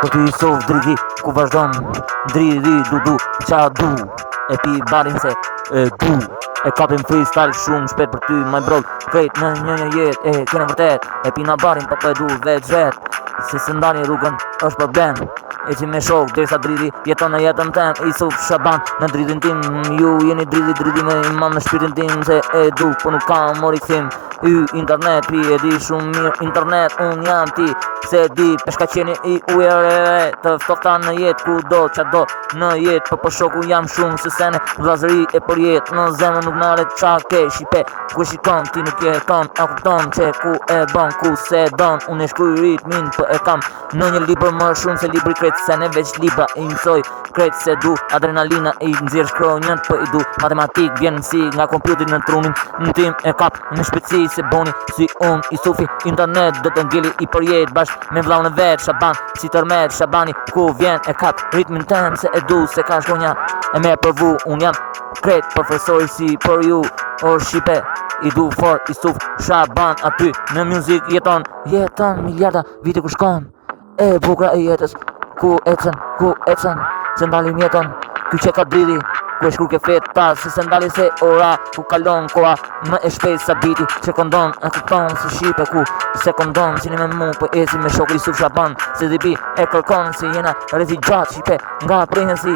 Për ty i sov dridi ku vazhdon dridi du qa du e pi barin se du e kapim freestyle shumë shpet për ty my bro krejt në një jet e kene vërtet e pi na barin pa për du veç vet se së ndani rrugën është problem e që me shok derisa dridi jeton në jetën tem Isuf Shaban në dridin tim ju jeni dridi me imam në shpirtin tim se e du po nuk kam mori këthim internet pi e di shumë mirë internet unë jam ti se di peshka qeni i ujere të ftofta në jetë ku do qa do në jetë për shoku jam shumë se sene vlazëri e për jetë në zemën nuk naret qa ke shipe ku shikon ti nuk jeton a kupton që ku e bon ku se don unë e shkuj ritmin për e kam në një libër më shumë se libri kretë se ne veç libra i mësoj kretë se du adrenalina i nëzirë shkronjën për i du matematik vjen si nga kompjutit në trunin në tim e kap në shpeci se boni si unë i sufi internet do të ngili i përjet bashk me vlau në vet Shaban si tërmet Shabani ku vjen e kap ritmin tem se e du se ka shkonja e me përvu unë jam kret profesori si për ju o shqipe i du fort i suf Shaban aty në muzik jeton miliarda vite ku shkon e bukra e jetës ku ecen se ndalim jeton ky që ka dridi ku e shkru ke feta se se ndali se ora ku kalon koha më e shpejt sa biti që kondon e kupton se shqipe ku se kondon si një me mu për eci me shokri Isuf Shaban se dhibi e kërkon se jena rezi gjatë shqipe nga prejhen si